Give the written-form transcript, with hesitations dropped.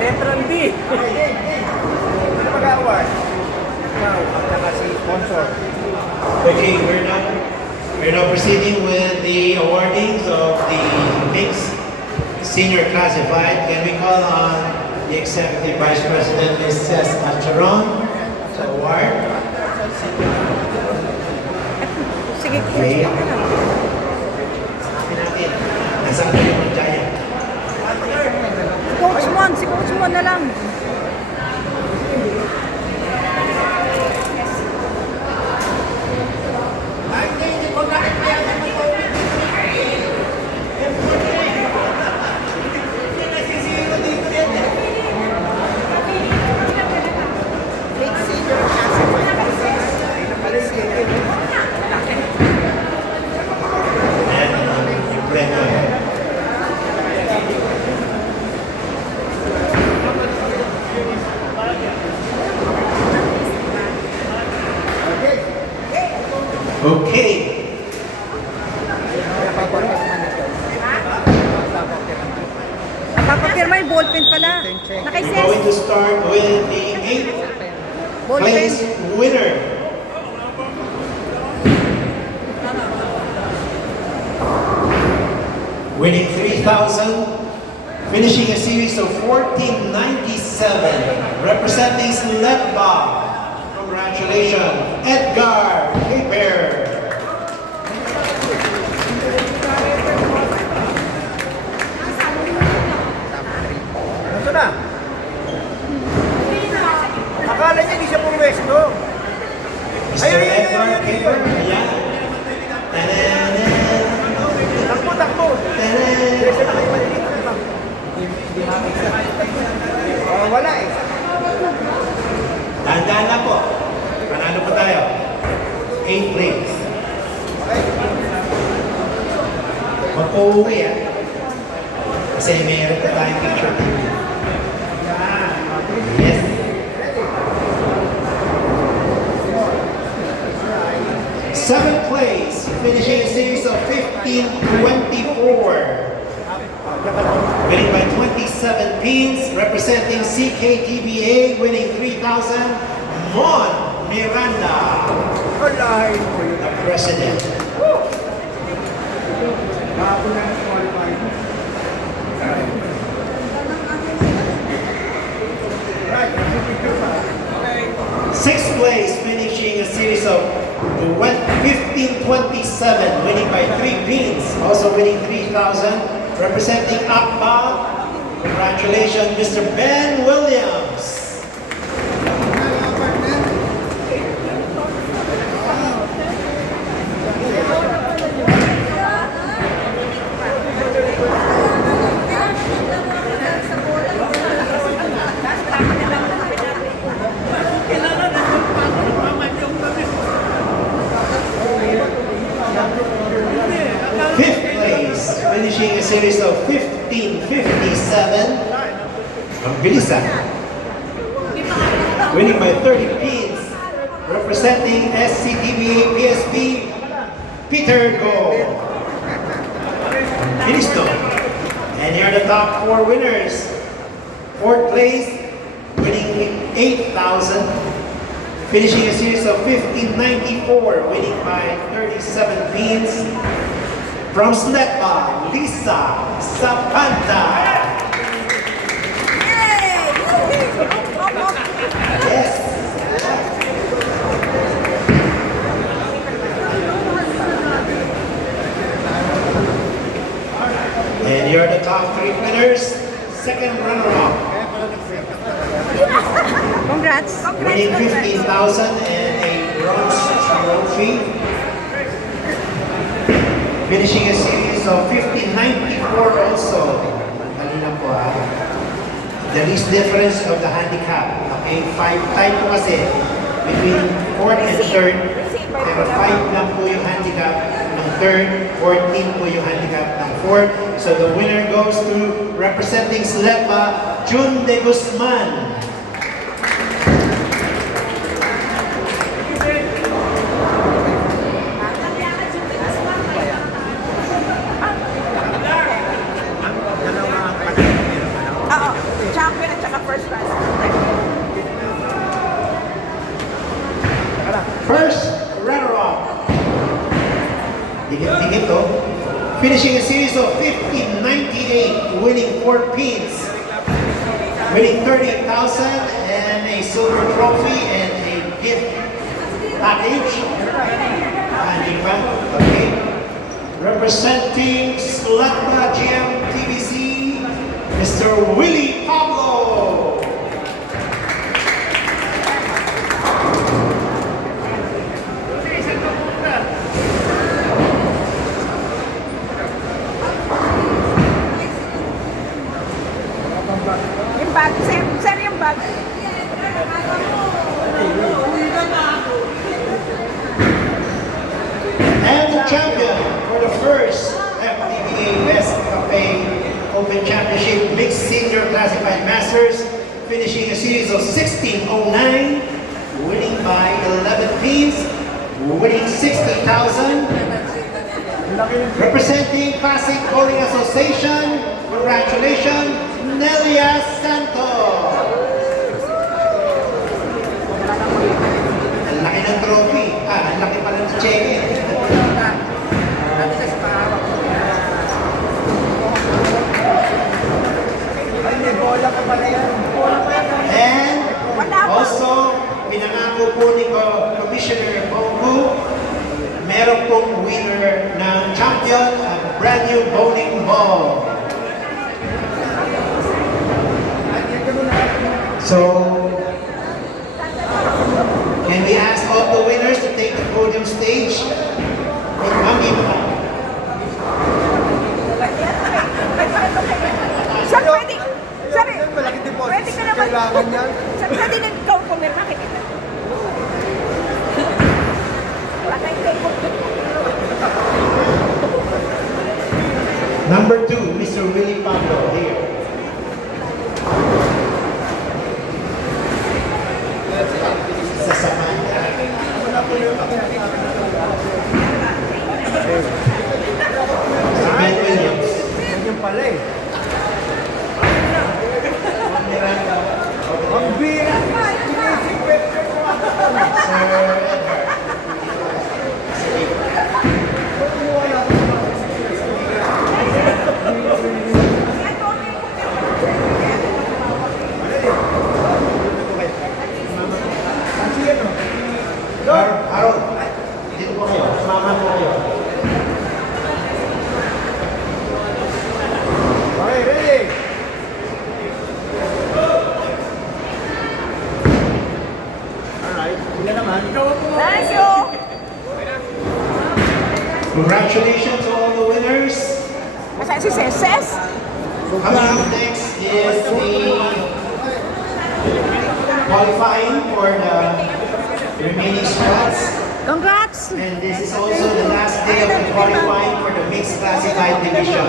Letran D. Mag-award. Ikaw, ang sponsor. Okay, we're now proceeding with the awardings of the mixed senior classified. Can we call on the Executive Vice President, Ms. Cez Acharon, to award? Sige, Okay. Sabi natin, nasaan na yung Giant? si Coach Mon na lang. Okay. Napapapirma yung ballpen pala. We're Nakaises. going to start with the 8th place Ballpen. winner. Winning 3,000, finishing a series of 1497, representing Sletba. Congratulations, Edgar Caper. Ito na. Akala niya hindi siya pumwesto. Mr. Edgar Caper. Ayan. Takbo. Kasi na kayo malilito na ba? Wala eh. Dahan-dahan lang po. Panalo pa tayo. 8 place. Mag-uwi kasi mayroon pa tayong picture. Yes. Seventh place, finishing a series of 1524. Winning by 27 pins, representing CKTBA, winning 3,000, Mon Miranda, Alay mo yun. the president. Bago na qualified. Sixth place, finishing a series of 1527, winning by 3 pins, also winning 3,000, representing Akbal. Congratulations, Mr. Ben Williams. Fifth place, finishing a series of 1557. Ang bilisan. Winning by 30 pins, representing SCTBA PSP, Peter Go. Listo. And here are the top 4 winners. Fourth place, winning 8,000. Finishing a series of 1594, winning by 37 pins. From Sletba, Lisa Zapanta. Yes. And here are the top 3 winners. Second runner-up, Congrats. winning 15,000 and a bronze trophy. Finishing a series of 1594 also. Kanina po the least difference of the handicap. Okay, 5 type po kasi between 4th and 3rd. Pero 5 lang po yung handicap ng 3rd, 14 po yung handicap ng 4th. So the winner goes to representing Sletba, Jun De Guzman. Dikit-dikit to. Finishing a series of 1598, winning 4 pins. Winning 30,000 and a silver trophy and a gift package. Okay. Representing Slata GM-TBC, Mr. Willie Pablo. Yung bag, sir yung bag. And the champion for the first FTBA Best Cafe Open Championship Mixed Senior Classified Masters, finishing a series of 1609, winning by 11 pins, winning 60,000. Representing Pasig Bowling Association, congratulations, Nelia Santos. Ang laki ng trophy. Ang laki pa ng cheque. Ay, may bola ka pala yan. Bola pa yan. And Wala pa. also, pinangako po ni Commissioner Bongo, meron pong winner ng champion at brand new bowling ball. So, can we ask all the winners to take the podium stage? Wait, mami ba? Sir, pwede. Sir, Malaki deposit. pwede ka naman. Kailangan yan. Sir, pwede na ikaw pumirma kita. Wala tayong table. Number 2, Mr. Willie Pablo, here. Sa Samantha. Si Ben Williams. Yan pala eh. Miranda. Ang bira. Sinisipit ko. Sir Edward. Harold, dito po kayo. Sumama po kayo. Okay, ready? Alright. Sila naman. Thank you. Congratulations to all the winners. Masaya si Ses. Coming up next is the qualifying for the remaining spots. Congrats. And this is also the last day of the qualifying for the mixed classified division.